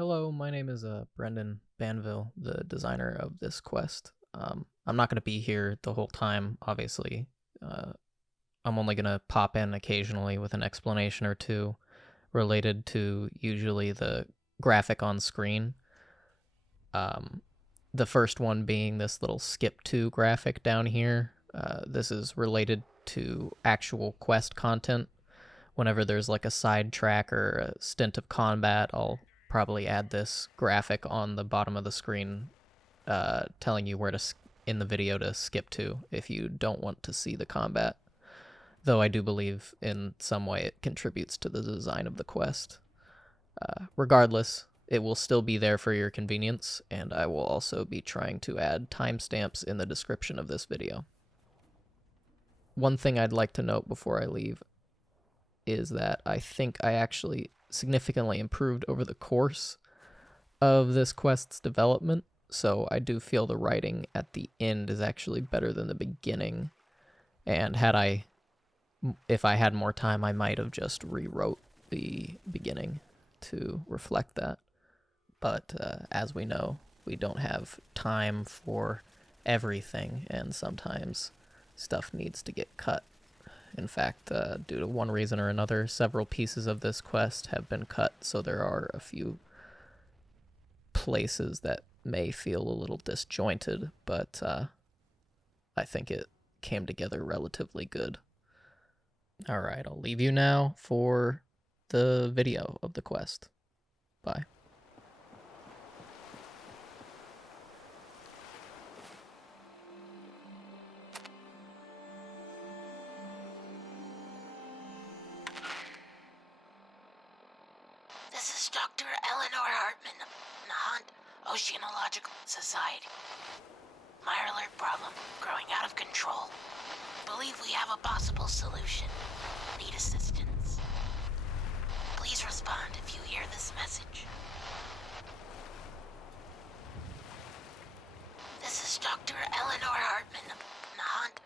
Hello, my name is Brendan Banville, the designer of this quest. I'm not going to be here the whole time, obviously. Uh, I'm only going to pop in occasionally with an explanation or two related to usually the graphic on screen. Um, the first one being this little skip to graphic down here. This is related to actual quest content. Whenever there's like a side track or a stint of combat, I'll probably add this graphic on the bottom of the screen telling you where to in the video to skip to if you don't want to see the combat. Though I do believe in some way it contributes to the design of the quest. Regardless, it will still be there for your convenience, and I will also be trying to add timestamps in the description of this video. One thing I'd like to note before I leave is that I think I actually significantly improved over the course of this quest's development, so I do feel the writing at the end is actually better than the beginning, and if I had more time, I might have just rewrote the beginning to reflect that. But as we know, we don't have time for everything, and sometimes stuff needs to get cut. In fact, due to one reason or another, several pieces of this quest have been cut, so there are a few places that may feel a little disjointed, but I think it came together relatively good. Alright, I'll leave you now for the video of the quest. Bye. This is Dr. Eleanor Hartman, Nahant Oceanological Society. Minor alert problem growing out of control. Believe we have a possible solution. Need assistance. Please respond if you hear this message. This is Dr. Eleanor Hartman, Nahant.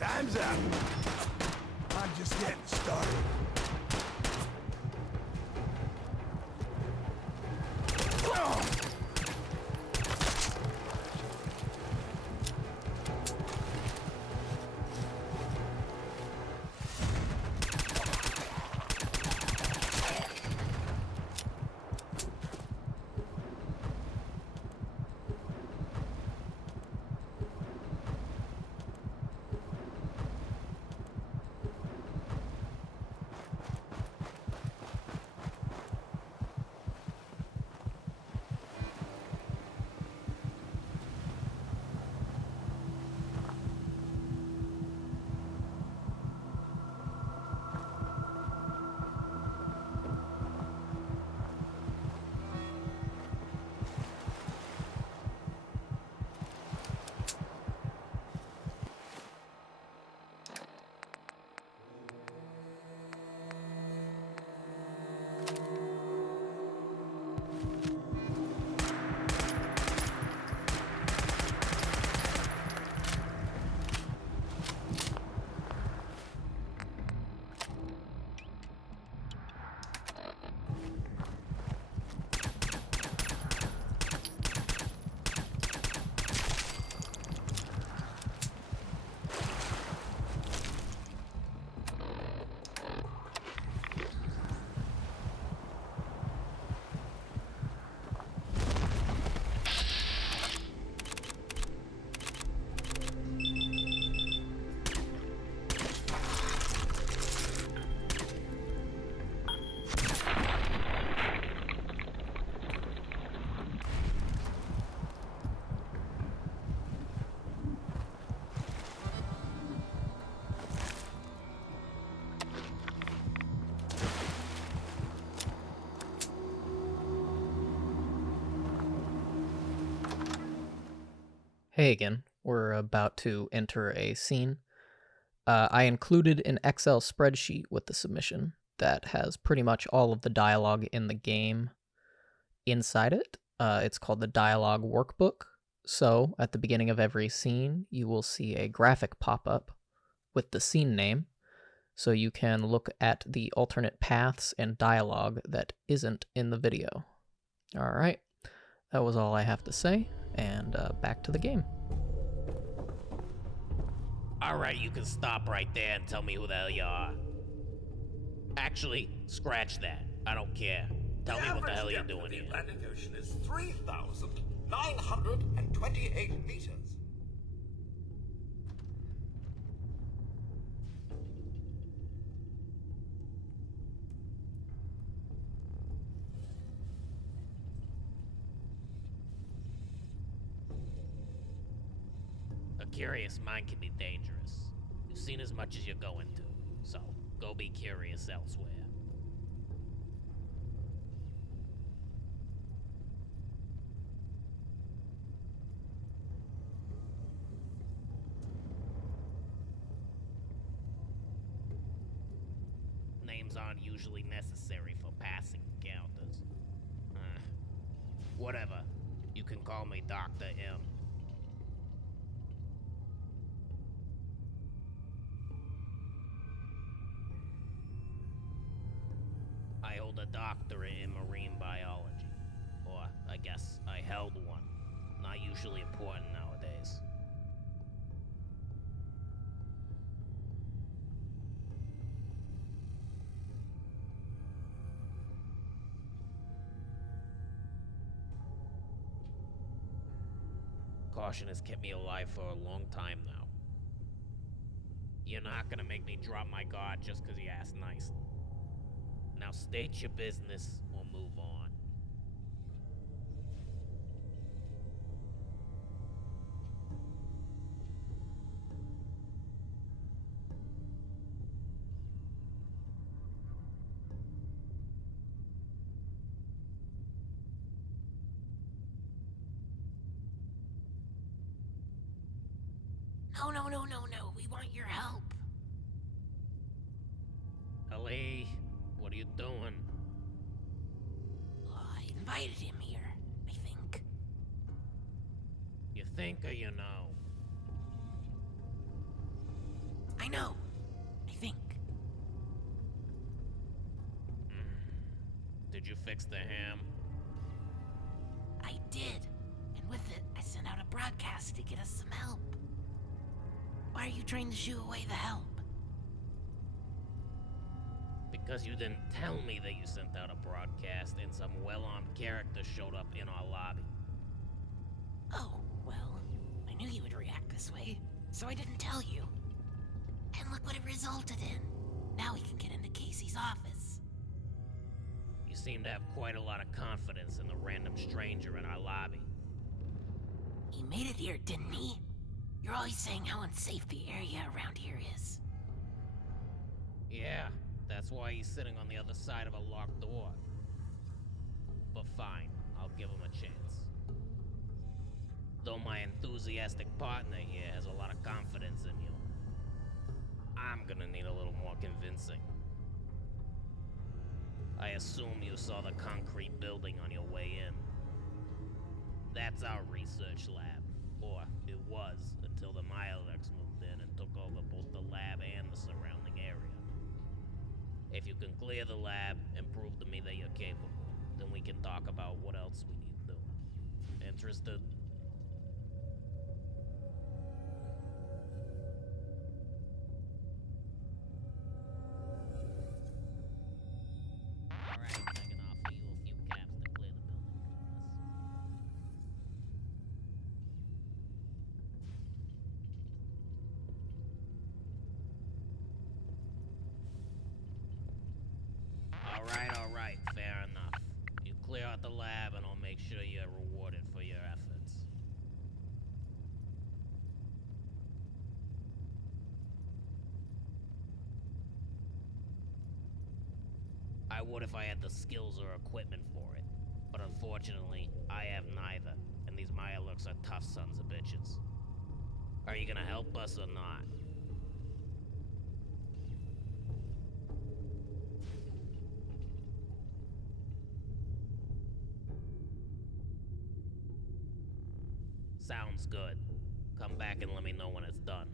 Time's up. I'm just getting started. Hey again, we're about to enter a scene. I included an Excel spreadsheet with the submission that has pretty much all of the dialogue in the game inside it. It's called the Dialogue Workbook. So, at the beginning of every scene, you will see a graphic pop up with the scene name, so you can look at the alternate paths and dialogue that isn't in the video. Alright, that was all I have to say, and back to the game. Alright, you can stop right there and tell me who the hell you are. Actually, scratch that. I don't care. Tell me what the hell you're doing here. The Atlantic Ocean is 3,928 meters. A curious mind can be dangerous. You've seen as much as you're going to, so go be curious elsewhere. Names aren't usually necessary for passing encounters. Whatever. You can call me Dr. M. I hold a doctorate in marine biology. Or, I guess, I held one. Not usually important nowadays. Caution has kept me alive for a long time now. You're not gonna make me drop my guard just because you asked nicely. Now state your business or move on. No. We want your help. Ali, what are you doing? I invited him here, I think. You think or you know? I know. I think. Did you fix the ham? I did. And with it, I sent out a broadcast to get us some help. Why are you trying to shoo away the help? Because you didn't tell me that you sent out a broadcast and some well-armed character showed up in our lobby. Oh, well, I knew you would react this way, so I didn't tell you. And look what it resulted in. Now we can get into Casey's office. You seem to have quite a lot of confidence in the random stranger in our lobby. He made it here, didn't he? You're always saying how unsafe the area around here is. Yeah, that's why he's sitting on the other side of a locked door. But fine, I'll give him a chance. Though my enthusiastic partner here has a lot of confidence in you, I'm gonna need a little more convincing. I assume you saw the concrete building on your way in. That's our research lab, or it was until the Mirelurks moved in and took over both the lab and the surrounding area. If you can clear the lab and prove to me that you're capable, then we can talk about what else we need to do. Interested? Alright, I can offer you a few caps to clear the building for us. Alright, fair enough. You clear out the lab and I'll make sure you're rewarded for your efforts. I would if I had the skills or equipment for it, but unfortunately, I have neither, and these Mirelurks are tough sons of bitches. Are you gonna help us or not? Sounds good. Come back and let me know when it's done.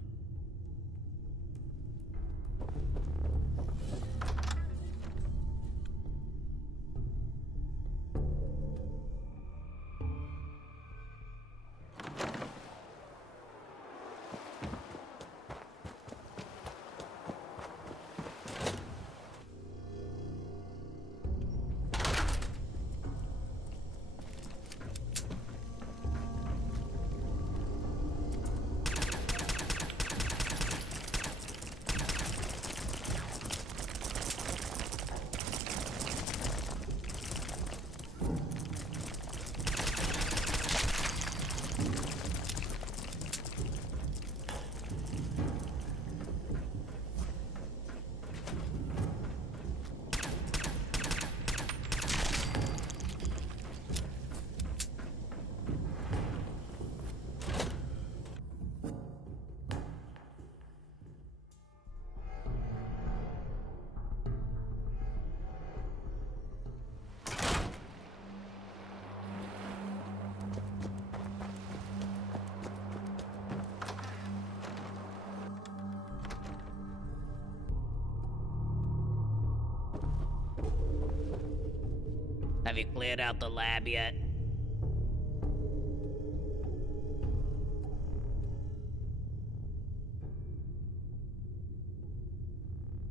Have you cleared out the lab yet?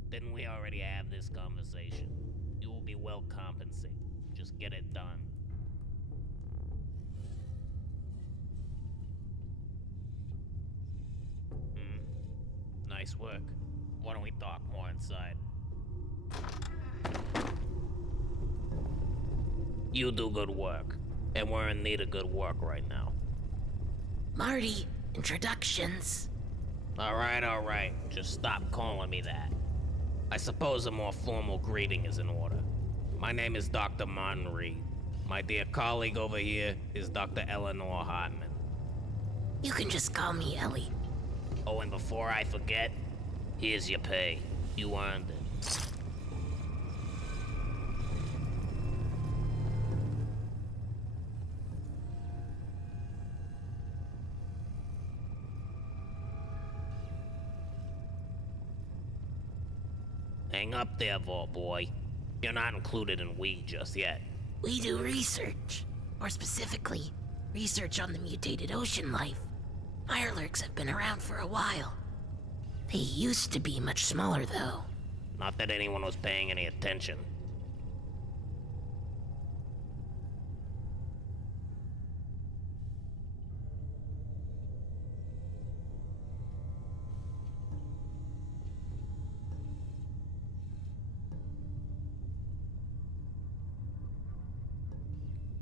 Didn't we already have this conversation? You will be well compensated. Just get it done. Nice work. Why don't we talk more inside? You do good work, and we're in need of good work right now. Marty, introductions. Alright. Just stop calling me that. I suppose a more formal greeting is in order. My name is Dr. Martin Reed. My dear colleague over here is Dr. Eleanor Hartman. You can just call me Ellie. Oh, and before I forget, here's your pay. You earned it. Hang up there, Vault Boy. You're not included in we just yet. We do research. More specifically, research on the mutated ocean life. Mirelurks have been around for a while. They used to be much smaller, though. Not that anyone was paying any attention.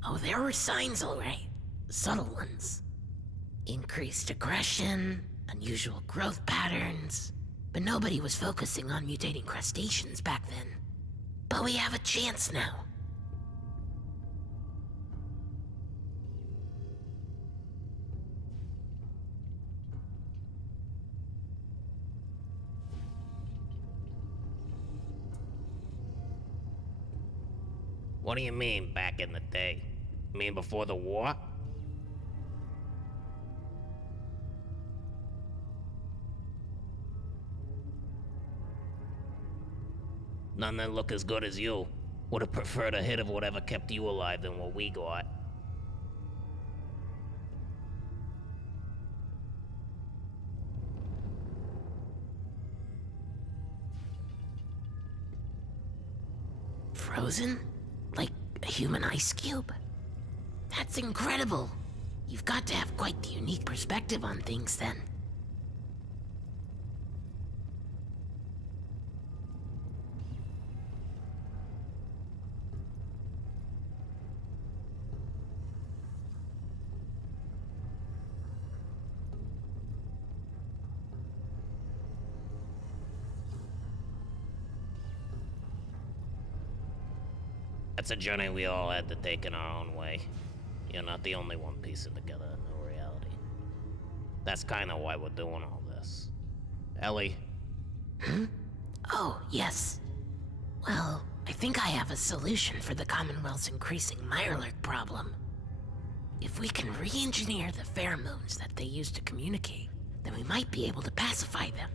Oh, there were signs all right. Subtle ones. Increased aggression, unusual growth patterns. But nobody was focusing on mutating crustaceans back then. But we have a chance now. What do you mean, back in the day? You mean before the war? None that look as good as you. Would have preferred a hit of whatever kept you alive than what we got. Frozen? Like a human ice cube? That's incredible. You've got to have quite the unique perspective on things then. That's a journey we all had to take in our own way. You're not the only one piecing together a new reality. That's kinda why we're doing all this. Ellie, Oh, yes. Well, I think I have a solution for the Commonwealth's increasing Mirelurk problem. If we can re-engineer the pheromones that they use to communicate, then we might be able to pacify them,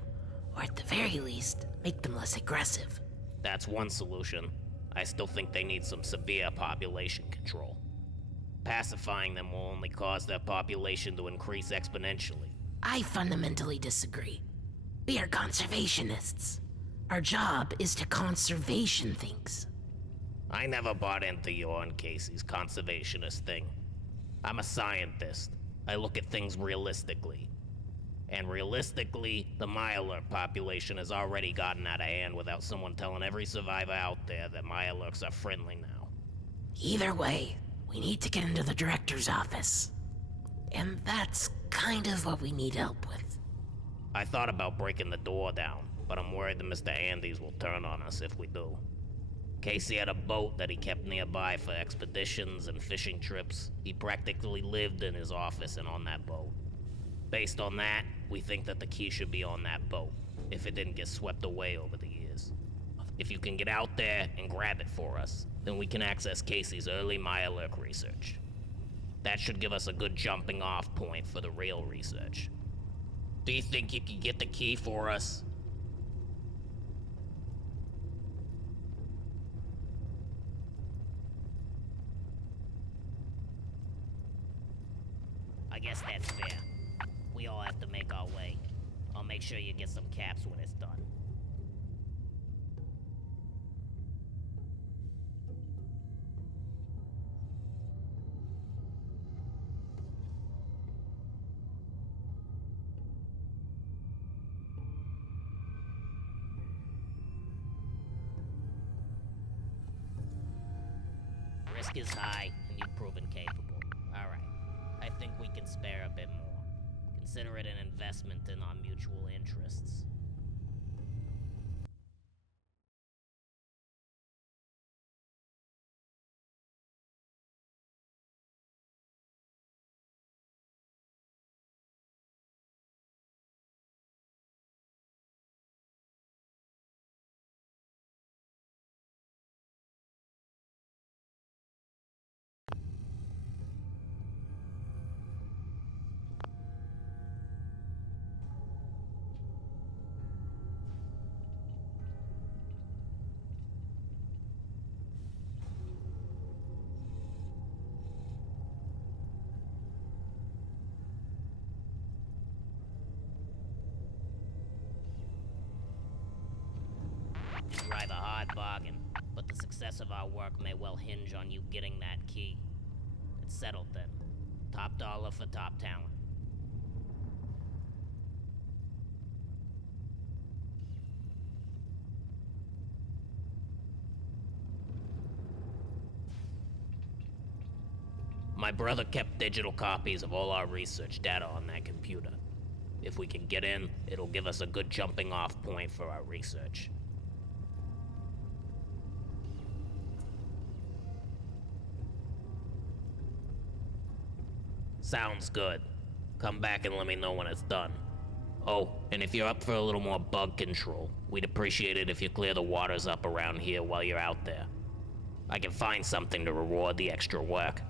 or at the very least, make them less aggressive. that's one solution. I still think they need some severe population control. Pacifying them will only cause their population to increase exponentially. I fundamentally disagree. We are conservationists. Our job is to conservation things. I never bought into your and Casey's conservationist thing. I'm a scientist. I look at things realistically. And realistically, the Mirelurk population has already gotten out of hand without someone telling every survivor out there that Mirelurks are friendly now. Either way, we need to get into the director's office. And that's kind of what we need help with. I thought about breaking the door down, but I'm worried that Mr. Andes will turn on us if we do. Casey had a boat that he kept nearby for expeditions and fishing trips. He practically lived in his office and on that boat. Based on that, we think that the key should be on that boat, if it didn't get swept away over the years. If you can get out there and grab it for us, then we can access Casey's early Mirelurk research. That should give us a good jumping off point for the real research. Do you think you can get the key for us? I guess that's fair. We all have to make our way. I'll make sure you get some caps when it's done. Risk is high, and you've proven capable. Alright. I think we can spare a bit more. Consider it an investment in our mutual interests. You drive a hard bargain, but the success of our work may well hinge on you getting that key. It's settled then. Top dollar for top talent. My brother kept digital copies of all our research data on that computer. If we can get in, it'll give us a good jumping off point for our research. Sounds good. Come back and let me know when it's done. Oh, and if you're up for a little more bug control, we'd appreciate it if you clear the waters up around here while you're out there. I can find something to reward the extra work.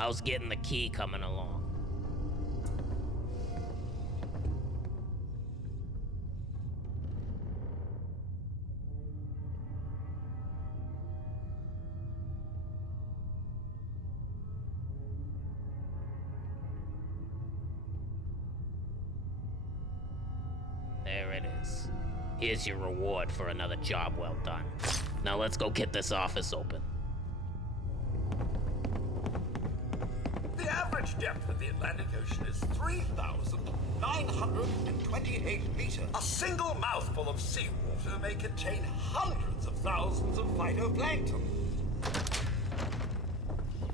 How's getting the key coming along? There it is. Here's your reward for another job well done. Now let's go get this office open. The average depth of the Atlantic Ocean is 3,928 meters. A single mouthful of seawater may contain hundreds of thousands of phytoplankton.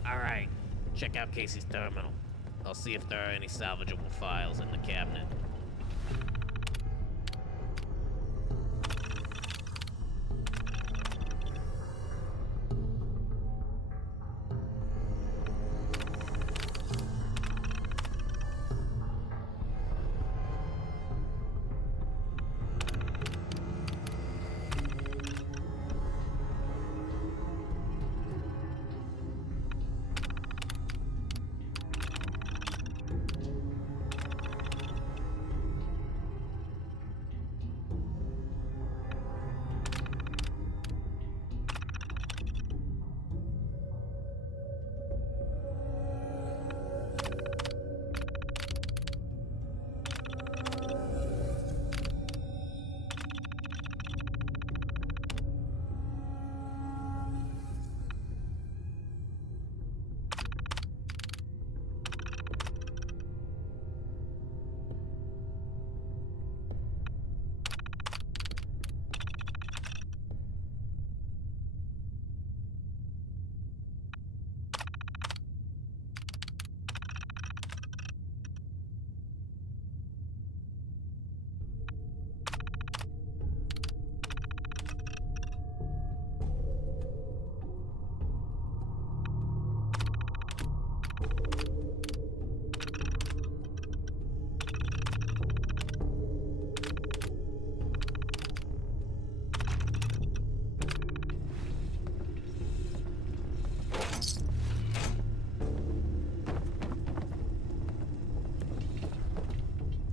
Alright, check out Casey's terminal. I'll see if there are any salvageable files in the cabinet.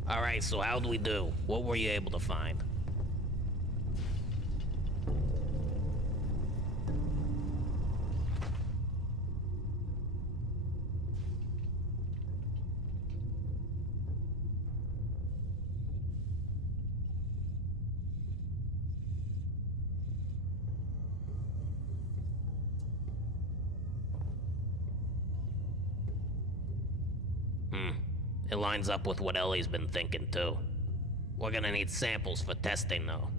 Alright, so how'd we do? What were you able to find? It lines up with what Ellie's been thinking, too. We're gonna need samples for testing, though.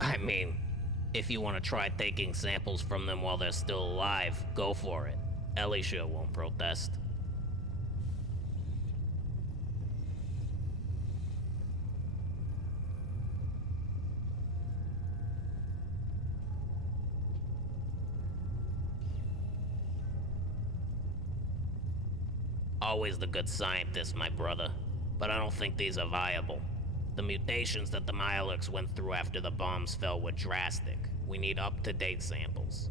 I mean, if you want to try taking samples from them while they're still alive, go for it. Ellie sure won't protest. Always the good scientist, my brother. But I don't think these are viable. The mutations that the Mirelurks went through after the bombs fell were drastic. We need up-to-date samples.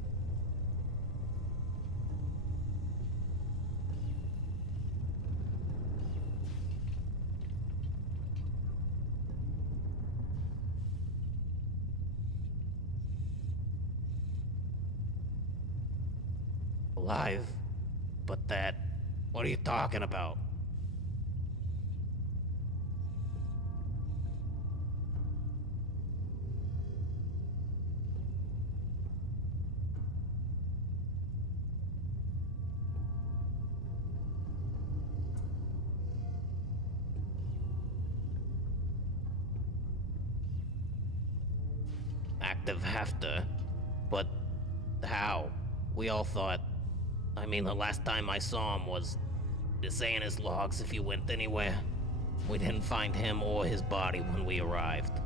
Alive? But that... What are you talking about? Active Hafter? But how? We all thought... I mean, the last time I saw him was... This ain't his logs if he went anywhere. We didn't find him or his body when we arrived.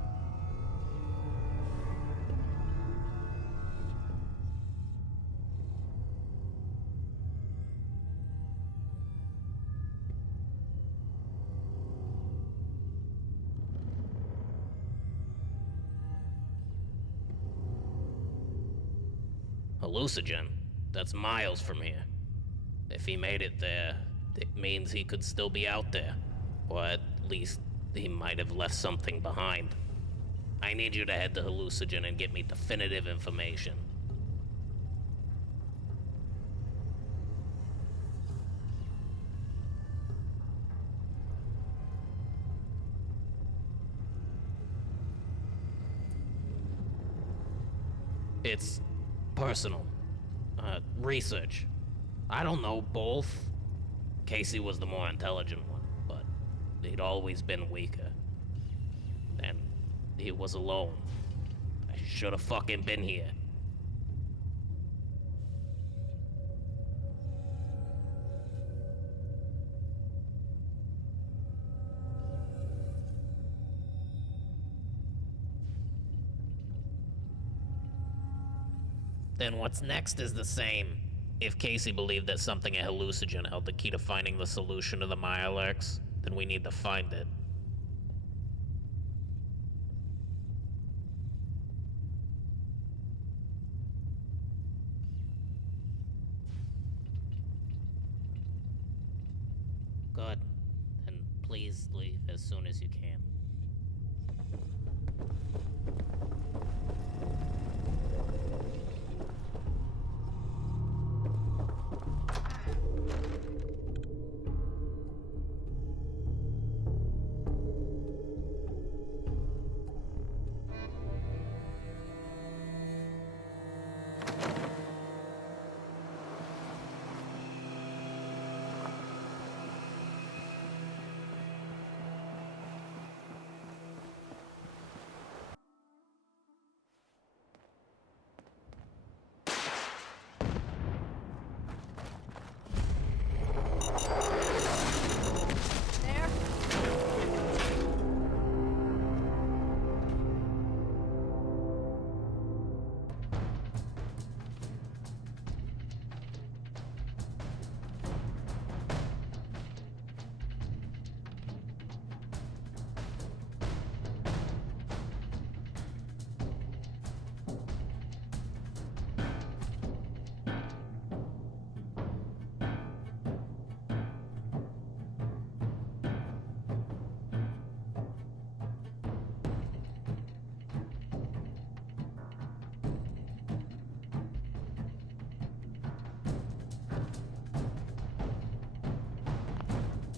Hallucinogen? That's miles from here. If he made it there, it means he could still be out there. Or at least he might have left something behind. I need you to head to Hallucinogen and get me definitive information. It's personal. Research. I don't know, both. Casey was the more intelligent one, but he'd always been weaker. And he was alone. I should have fucking been here. Then what's next is the same. If Casey believed that something at Hallucinogen held the key to finding the solution to the Mirelex, then we need to find it. Good. Then please leave as soon as you can.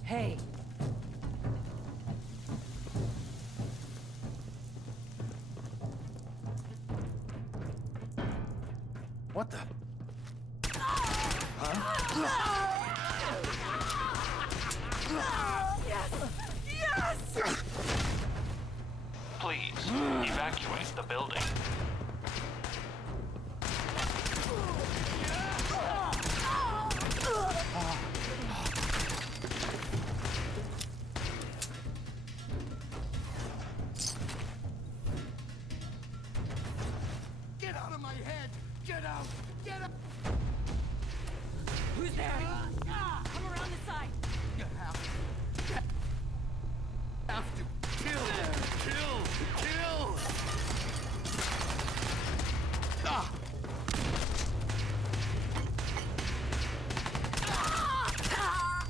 Hey! What the? Please, evacuate the building. Get out of my head! Get out! Get out! Who's there? Come around the side! You have to kill! Kill! Ah!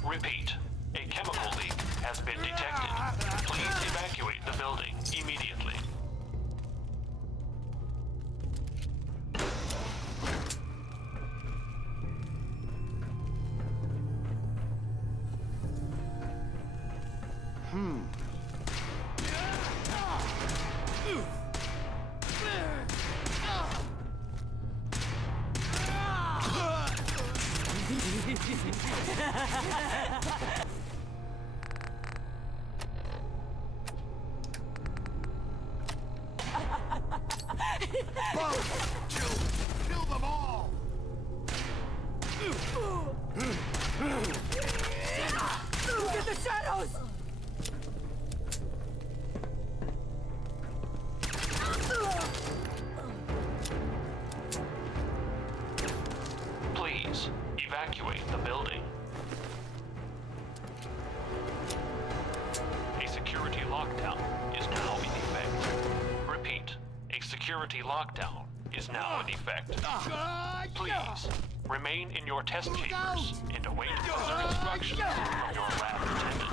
Repeat, a chemical leak has been detected. Please evacuate the building immediately. Kill them all! Look at the shadows! Please, evacuate the building. A security lockdown is now in effect. Repeat, a security lockdown is now in effect. Please, remain in your test chambers and await further instructions from your lab attendant.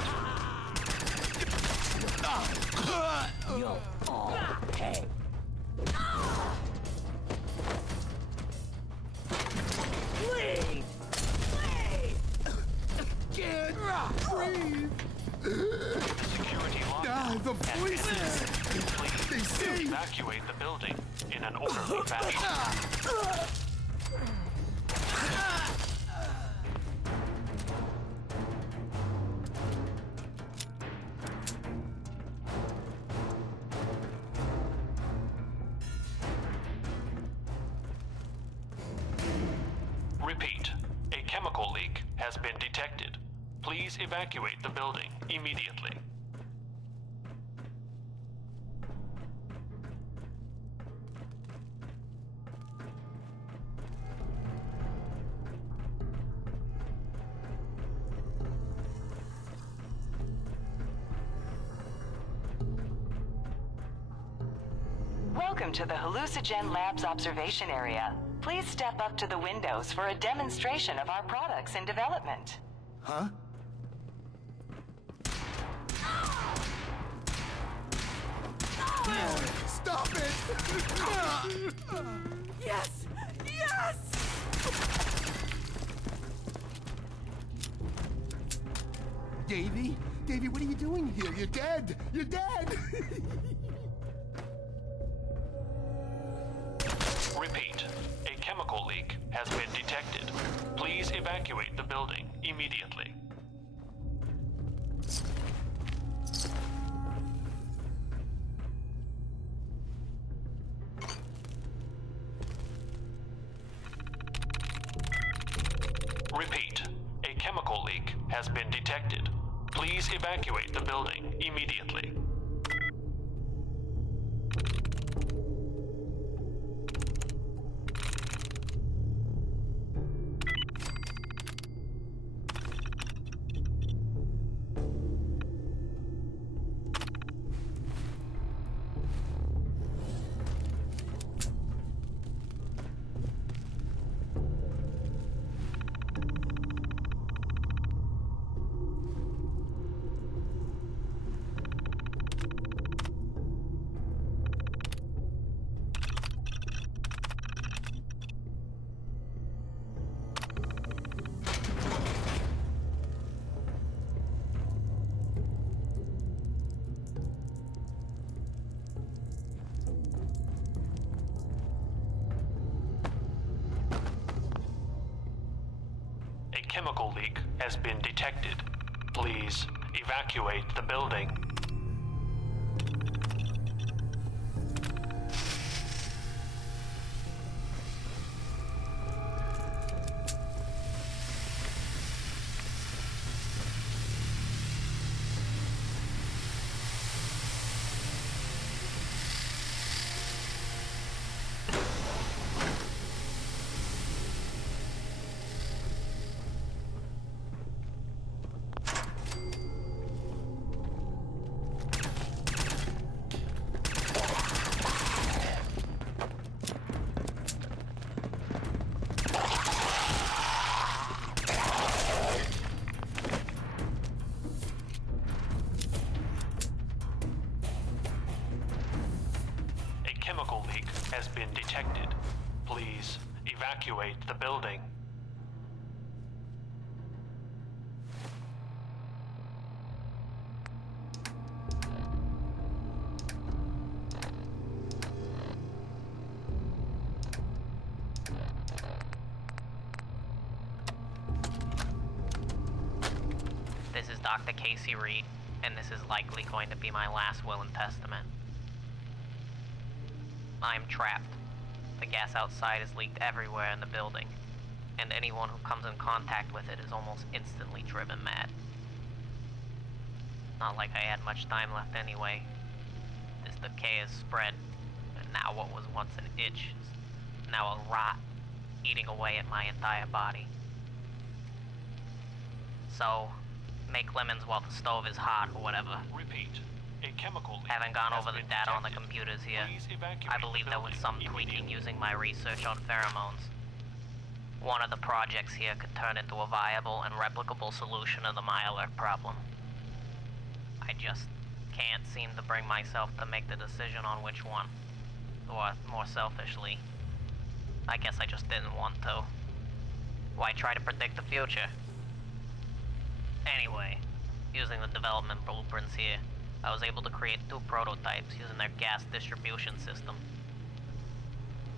You'll all pay. Please! Can't breathe. The security lockdown The has voices. ended. They Please say. evacuate the building in an orderly fashion. Repeat, a chemical leak has been detected. Please evacuate the building immediately. Welcome to the Hallucigen Labs observation area. Please step up to the windows for a demonstration of our products in development. Huh? Stop it! Yes! Yes! Davy? Davy, what are you doing here? You're dead! You're dead! Repeat, a chemical leak has been detected. Please evacuate the building immediately. Repeat, a chemical leak has been detected. Please evacuate the building immediately. A chemical leak has been detected. Please evacuate the building. A chemical leak has been detected. Please evacuate the building. This is Dr. Casey Reed, and this is likely going to be my last will and testament. I'm trapped. The gas outside is leaked everywhere in the building, and anyone who comes in contact with it is almost instantly driven mad. Not like I had much time left anyway. This decay has spread, and now what was once an itch is now a rot, eating away at my entire body. So, make lemons while the stove is hot or whatever. Repeat, A chemical leak Haven't gone has over the been data on the detected. computers here. Please evacuate I the believe there was building some tweaking immediately. using my research on pheromones. One of the projects here could turn into a viable and replicable solution of the Myalurk problem. I just can't seem to bring myself to make the decision on which one. Or, more selfishly, I guess I just didn't want to. Why try to predict the future? Anyway, using the development blueprints here, I was able to create 2 prototypes using their gas distribution system.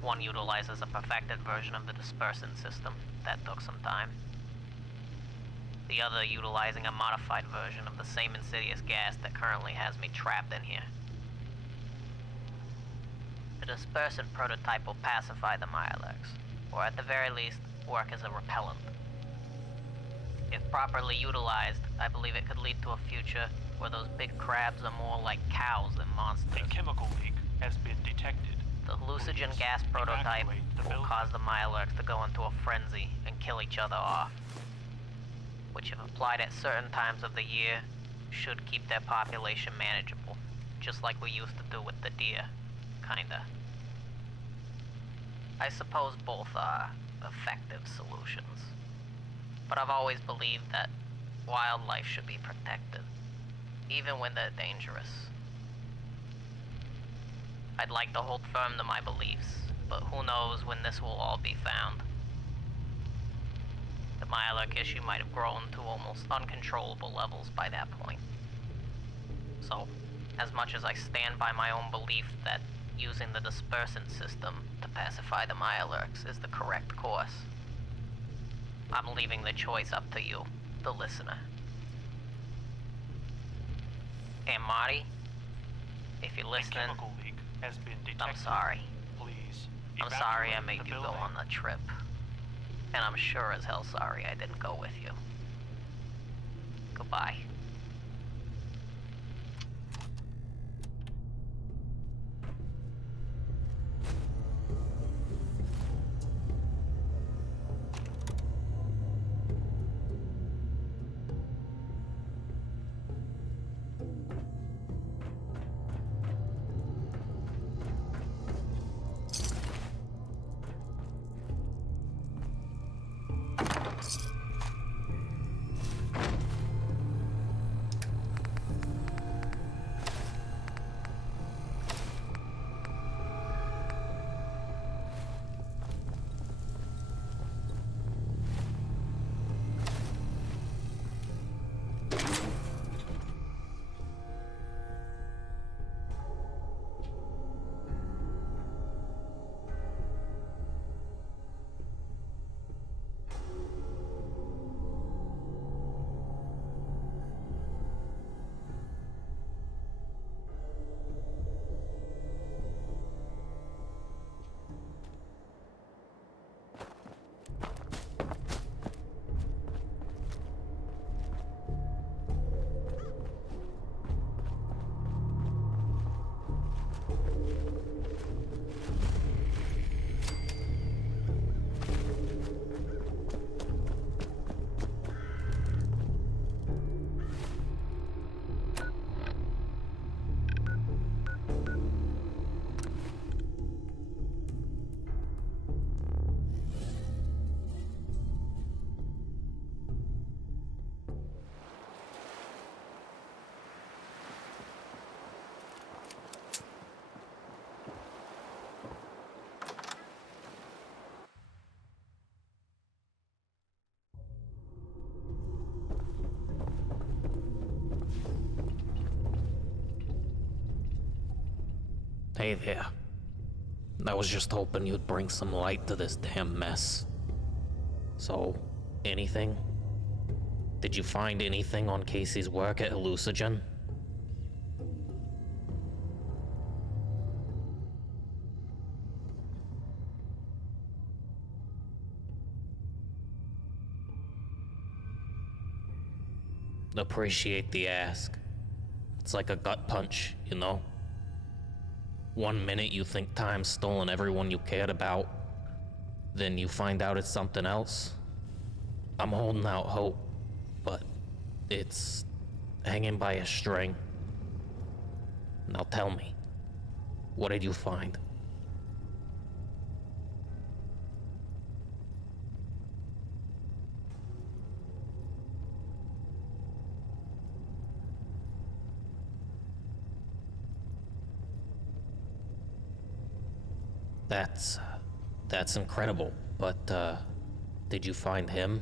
One utilizes a perfected version of the dispersant system. That took some time. The other utilizing a modified version of the same insidious gas that currently has me trapped in here. The dispersant prototype will pacify the Myalurks, or at the very least, work as a repellent. If properly utilized, I believe it could lead to a future where those big crabs are more like cows than monsters. A chemical leak has been detected. The hallucinogen Please gas prototype evacuate the will building. cause the Myalurks to go into a frenzy and kill each other off, which if applied at certain times of the year, should keep their population manageable, just like we used to do with the deer, kinda. I suppose both are effective solutions, but I've always believed that wildlife should be protected, even when they're dangerous. I'd like to hold firm to my beliefs, but who knows when this will all be found. The Myalurk issue might have grown to almost uncontrollable levels by that point. So, as much as I stand by my own belief that using the dispersant system to pacify the Myalurks is the correct course, I'm leaving the choice up to you, the listener. And Marty, if you're A listening, chemical leak has been detected. I'm sorry. Please I'm sorry I evacuate made the you go building. on the trip. And I'm sure as hell sorry I didn't go with you. Goodbye. Hey there. I was just hoping you'd bring some light to this damn mess. So, anything? Did you find anything on Casey's work at Hallucinogen? Appreciate the ask. It's like a gut punch, you know? One minute you think time's stolen everyone you cared about, then you find out it's something else. I'm holding out hope, but it's hanging by a string. Now tell me, what did you find? That's incredible, but, did you find him?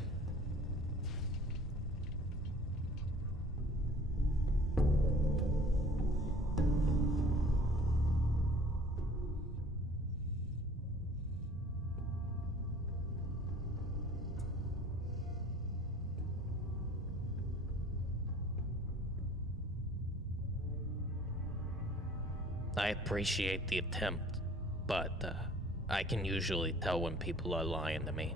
I appreciate the attempt, but, I can usually tell when people are lying to me.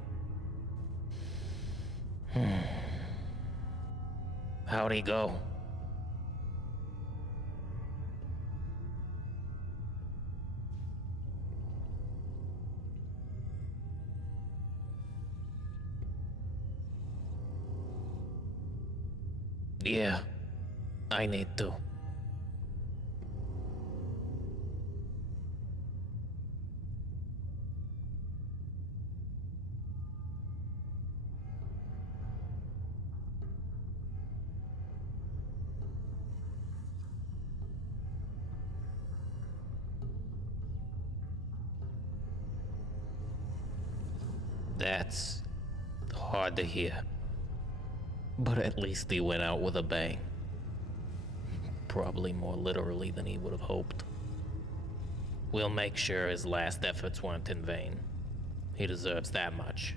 How'd he go? Yeah, I need to. That's hard to hear. But at least he went out with a bang. Probably more literally than he would have hoped. We'll make sure his last efforts weren't in vain. He deserves that much.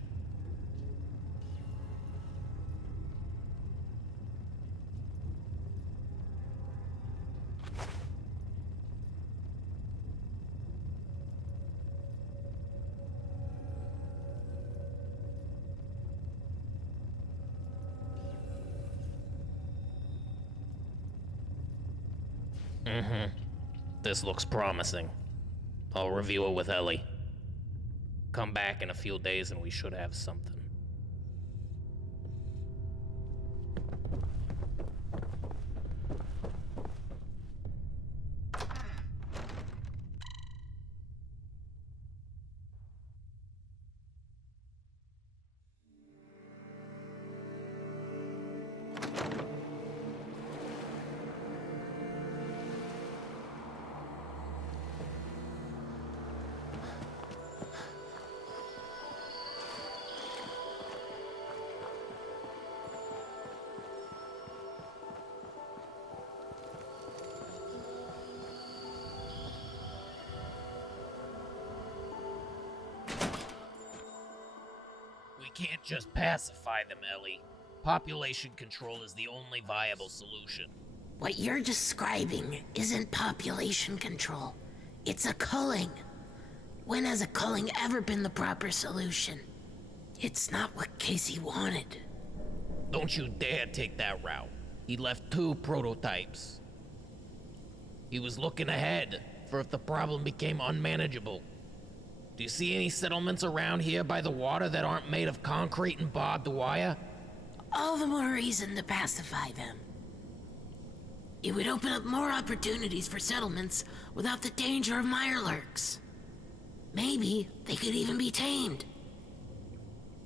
This looks promising. I'll review it with Ellie. Come back in a few days and we should have something. We can't just pacify them, Ellie. Population control is the only viable solution. What you're describing isn't population control. It's a culling. When has a culling ever been the proper solution? It's not what Casey wanted. Don't you dare take that route. He left 2 prototypes. He was looking ahead for if the problem became unmanageable. Do you see any settlements around here by the water that aren't made of concrete and barbed wire? All the more reason to pacify them. It would open up more opportunities for settlements without the danger of mirelurks. Maybe they could even be tamed.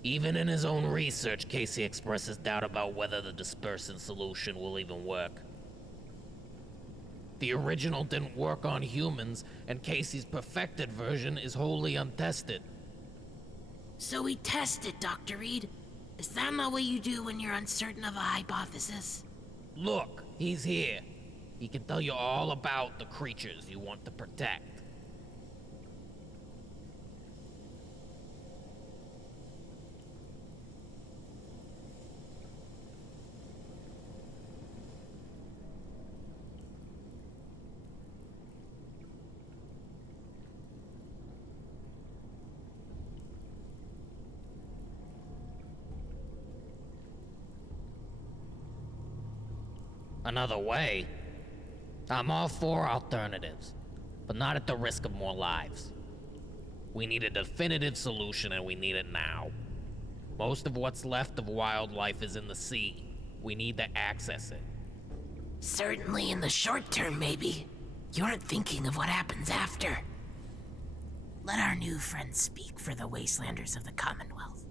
Even in his own research, Casey expresses doubt about whether the dispersant solution will even work. The original didn't work on humans, and Casey's perfected version is wholly untested. So we test it, Dr. Reed. Is that not what you do when you're uncertain of a hypothesis? Look, he's here. He can tell you all about the creatures you want to protect. Another way? I'm all for alternatives, but not at the risk of more lives. We need a definitive solution and we need it now. Most of what's left of wildlife is in the sea. We need to access it. Certainly in the short term, maybe. You aren't thinking of what happens after. Let our new friends speak for the Wastelanders of the Commonwealth.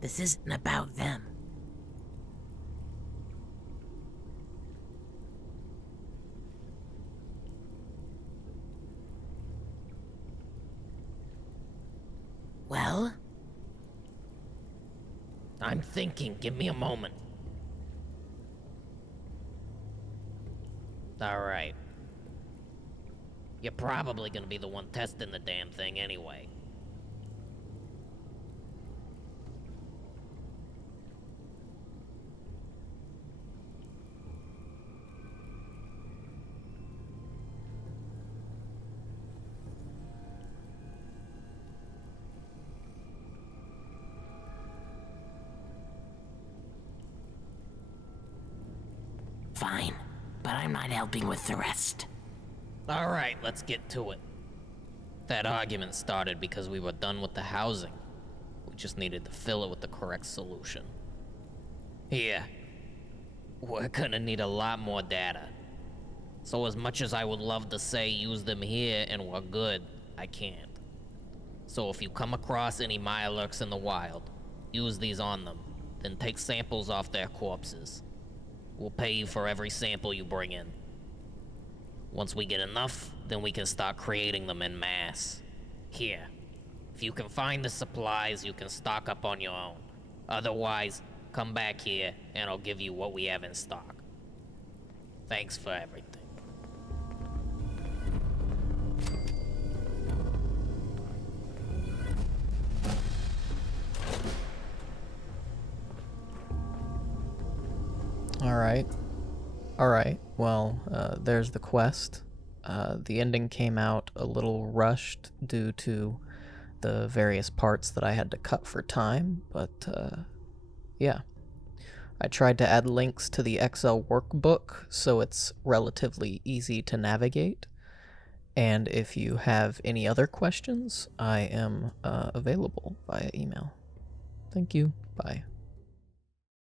This isn't about them. Well? I'm thinking. Give me a moment. Alright. You're probably gonna be the one testing the damn thing anyway. Fine, but I'm not helping with the rest. Alright, let's get to it. That argument started because we were done with the housing. We just needed to fill it with the correct solution. Here. We're gonna need a lot more data. So as much as I would love to say use them here and we're good, I can't. So if you come across any Mirelurks in the wild, use these on them, then take samples off their corpses. We'll pay you for every sample you bring in. Once we get enough, then we can start creating them en masse. Here. If you can find the supplies, you can stock up on your own. Otherwise, come back here and I'll give you what we have in stock. Thanks for everything. Alright, well, there's the quest. The ending came out a little rushed due to the various parts that I had to cut for time, but, yeah. I tried to add links to the Excel workbook so it's relatively easy to navigate, and if you have any other questions, I am available via email. Thank you. Bye.